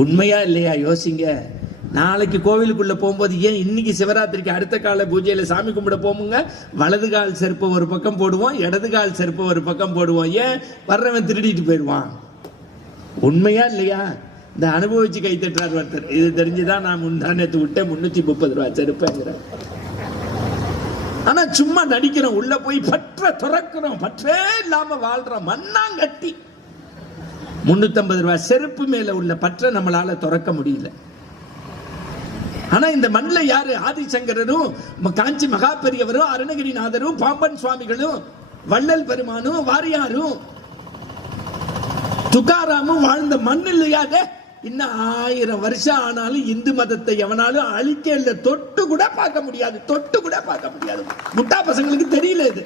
உண்மையா இல்லையா யோசிங்க. நாளைக்கு கோவிலுக்குள்ள போகும்போது ஏன் இன்னைக்கு சிவராத்திரிக்கு அடுத்த கால பூஜையில சாமி கும்பிட போமுங்க, வலது கால் செருப்பை ஒரு பக்கம் போடுவோம், இடது கால் செருப்பை ஒரு பக்கம் போடுவோம். ஏன்? வர்றவன் திருடிட்டு போயிடுவான். உண்மையா இல்லையா? இந்த அனுபவிச்சு கை தட்டுறார் ஒருத்தர். இது தெரிஞ்சுதான் நான் முந்தானத்து விட்டேன் 330 ரூபாய் செருப்புங்கிற. ஆனா சும்மா நடிக்கிறோம், உள்ள போய் பற்ற துறக்கிறோம், பற்றே இல்லாம வாழ்றோம். மண்ணாங்கட்டி 350 ரூபாய் செருப்பு மேல உள்ள பற்ற நம்மளால துறக்க முடியல. ஆனா இந்த மண்ணில் யாரு? ஆதிசங்கரரும், காஞ்சி மகா பெரியவரும், அருணகிரிநாதரும், பாம்பன் சுவாமிகளும், வள்ளல் பெருமானும், வாரியாரும், துகாராமும் வாழ்ந்த மண் இல்லையாதே. இன்னும் 1000 வருஷம் ஆனாலும் இந்து மதத்தை எவனாலும் அழிக்க இல்லை, தொட்டு கூட பார்க்க முடியாது, தொட்டு கூட பார்க்க முடியாது. முட்டா பசங்களுக்கு தெரியல இது.